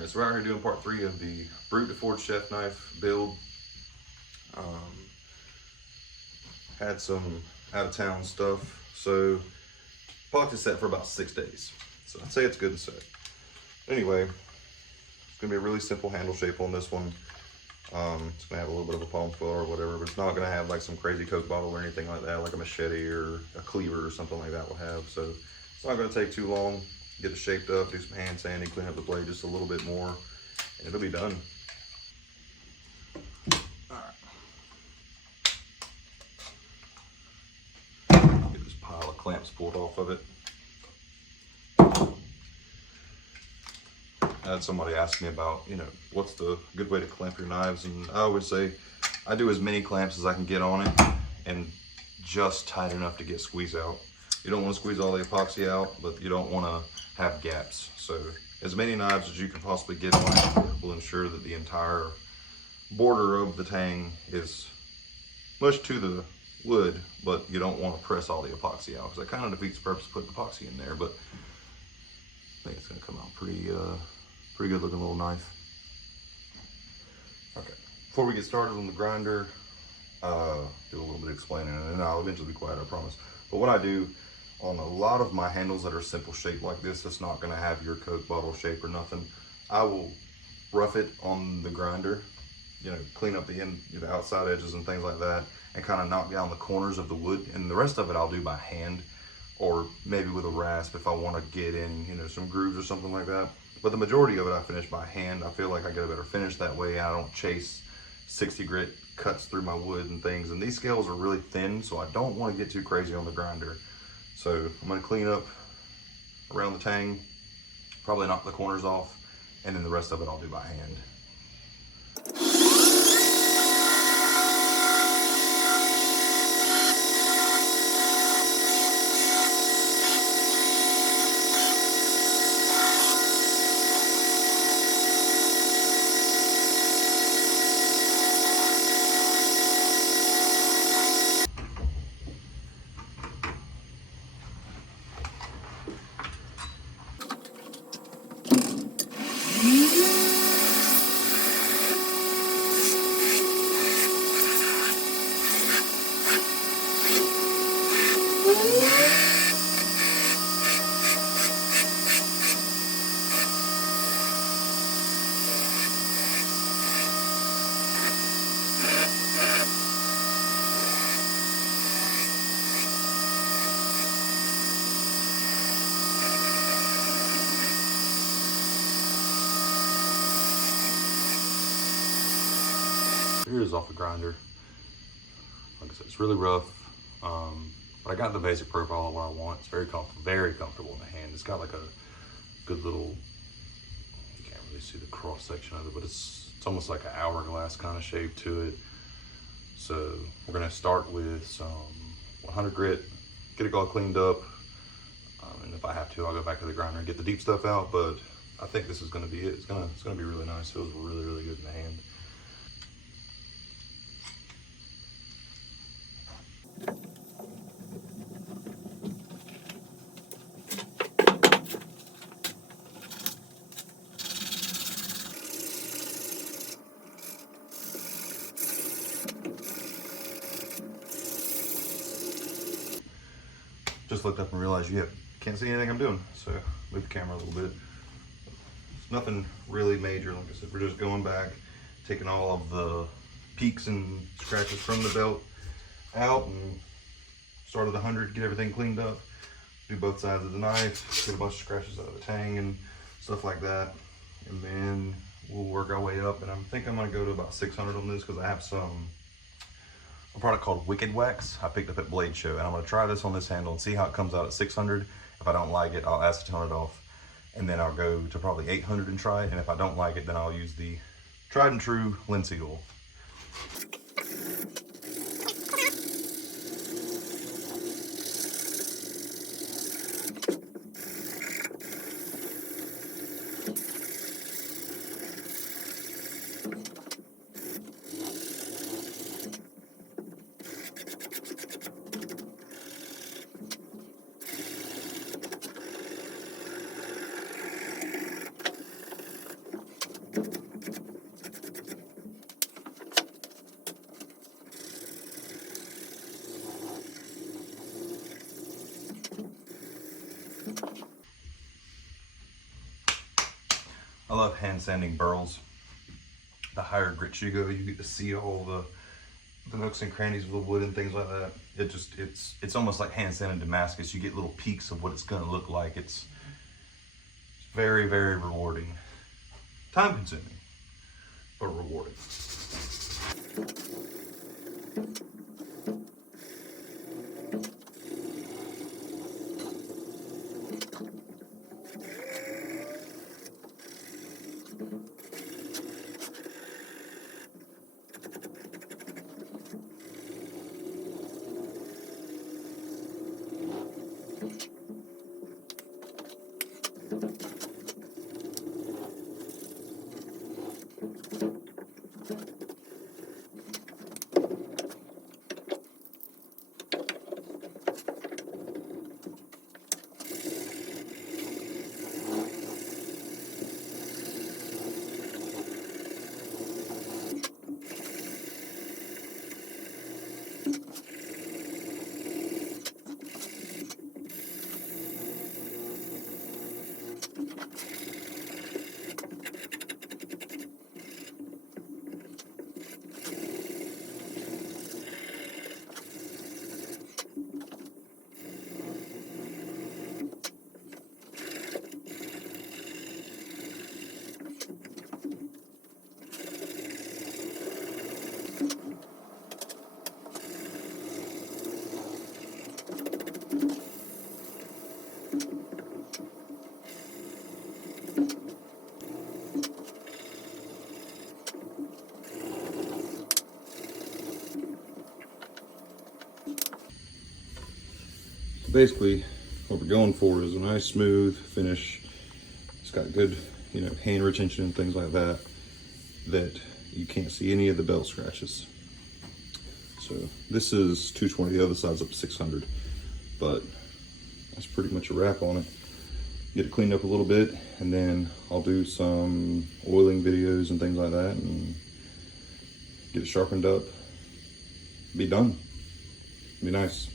Alright, so we're out here doing part 3 of the Brute to Forge chef knife build. Had some out of town stuff, so epoxy set for about 6 days. So I'd say it's good to set. Anyway, it's gonna be a really simple handle shape on this one. It's gonna have a little bit of a palm foot or whatever, but it's not gonna have like some crazy Coke bottle or anything like that, like a machete or a cleaver or something like that will have. So it's not gonna take too long. Get it shaped up, do some hand sanding, clean up the blade just a little bit more, and it'll be done. Get this pile of clamps pulled off of it. I had somebody ask me about, what's the good way to clamp your knives, and I always say I do as many clamps as I can get on it and just tight enough to get squeeze out. You don't want to squeeze all the epoxy out, but you don't want to have gaps. So as many knives as you can possibly get on it will ensure that the entire border of the tang is mushed to the wood, but you don't want to press all the epoxy out, because that kind of defeats the purpose of putting epoxy in there. But I think it's going to come out pretty good looking little knife. Okay, before we get started on the grinder, do a little bit of explaining, and then I'll eventually be quiet, I promise. But what I do on a lot of my handles that are simple shape like this, it's not going to have your Coke bottle shape or nothing. I will rough it on the grinder, clean up the outside edges and things like that, and kind of knock down the corners of the wood. And the rest of it I'll do by hand, or maybe with a rasp if I want to get in, some grooves or something like that. But the majority of it I finish by hand. I feel like I get a better finish that way. I don't chase 60 grit cuts through my wood and things. And these scales are really thin, so I don't want to get too crazy on the grinder. So I'm going to clean up around the tang, probably knock the corners off, and then the rest of it I'll do by hand. Here it is off the grinder. Like I said, it's really rough, but I got the basic profile of what I want. It's very comfortable in the hand. It's got like a good little, you can't really see the cross section of it, but it's almost like an hourglass kind of shape to it. So we're gonna start with some 100 grit, get it all cleaned up, and if I have to, I'll go back to the grinder and get the deep stuff out. But I think this is gonna be it. It's gonna be really nice. Feels really, really good in the hand. Just looked up and realized you can't see anything I'm doing, so move the camera a little bit. It's nothing really major. Like I said, we're just going back, taking all of the peaks and scratches from the belt out, and start at 100, get everything cleaned up, do both sides of the knife, get a bunch of scratches out of the tang and stuff like that, and then we'll work our way up. And I think I'm gonna go to about 600 on this, because I have a product called Wicked Wax I picked up at Blade Show, and I'm going to try this on this handle and see how it comes out at 600. If I don't like it, I'll acetone it off, and then I'll go to probably 800 and try it. And if I don't like it, then I'll use the tried and true linseed oil. I love hand sanding burls. The higher grit you go, you get to see all the nooks and crannies of the wood and things like that. It's almost like hand sanding Damascus. You get little peeks of what it's gonna look like. It's very, very rewarding. Time consuming, but rewarding. Basically, what we're going for is a nice smooth finish. It's got good, hand retention and things like that, that you can't see any of the belt scratches. So this is 220, the other side's up to 600, but that's pretty much a wrap on it. Get it cleaned up a little bit, and then I'll do some oiling videos and things like that, and get it sharpened up, be done. Be nice.